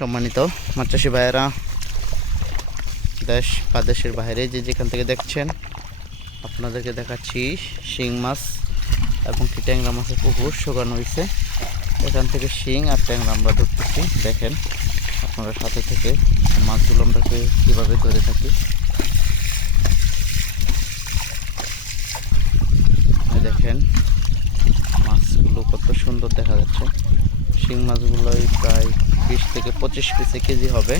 সম্মানিত মাছ চাষি ভাইয়েরা, দেশ বা দেশের বাইরে যে যেখান থেকে দেখছেন, আপনাদেরকে দেখাচ্ছি শিং মাছ এবং কি ট্যাংরা মাছের পুকুর শুকানো হয়েছে এখান থেকে শিং আর ট্যাংরা আমরা ধরতেছি। দেখেন, আপনারা সাথে থেকে মাছগুলো আমরা কি- কীভাবে ধরে থাকি। দেখেন, মাছগুলো কত সুন্দর দেখা যাচ্ছে। শিং মাছগুলোই প্রায় বিশ থেকে পঁচিশ পিসে কেজি হবে।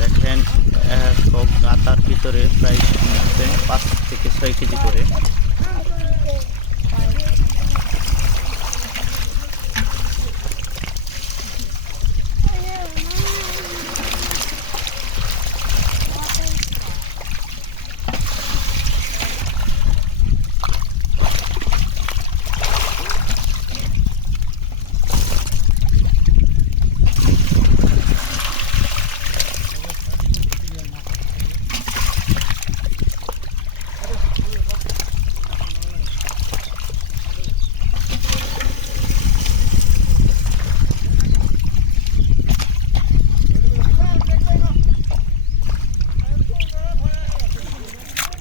দেখেন গাতার ভিতরে প্রায় ছয় কেজি করে।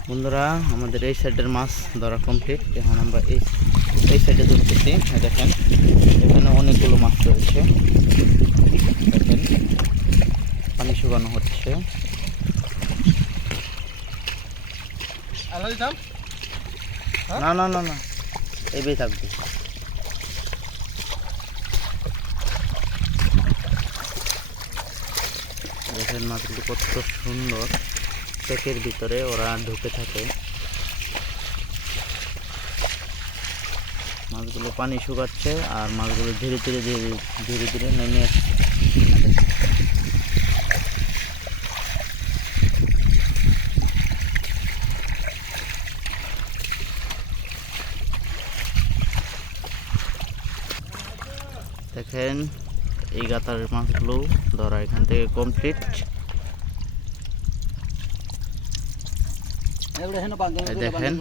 বন্ধুরা, আমাদের এই সাইডের মাছ ধরা কমপ্লিট এখন আমরা এই এই সাইডে ধরতেছি। দেখেন, এখানে অনেকগুলো মাছ রয়েছে। দেখেন, পানি শুকানো হচ্ছে। না না না না। এবেই থাকবে। দেখেন মাছগুলো কত সুন্দর। প্যাকের ভিতরে ওরা ঢুকে থাকে। মাছগুলো পানি শুকাচ্ছে আর মাছগুলো ধীরে ধীরে ধীরে ধীরে ধীরে নেমে দেখেন, এই গাতারের মাছগুলো ধরা এখান থেকে কমপ্লিট দেখেন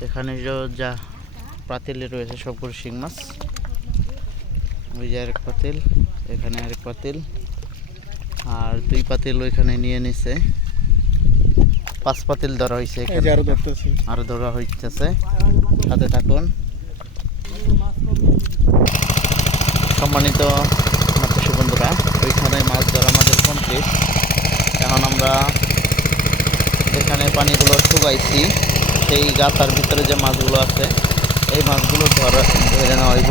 এখানে যে- যা পাতিলে রয়েছে সবগুলো শিং মাছ ওই যে আরেক পাতিল এখানে আরেক পাতিল আর দুই পাতিল ওইখানে নিয়ে নিছে। পাঁচ পাতিল ধরা হয়েছে এখানে। আরও ধরা হইতেছে। সাথে থাকুন। সম্মানিত মাতৃ বন্ধুরা ওইখানে মাছ ধরা আমাদের কমপ্লিট। এখন আমরা পানিগুলো শুকাইছি সেই গাতার ভিতরে যে মাছগুলো আছে এই মাছগুলো ধরা ধরে নেওয়া হইব।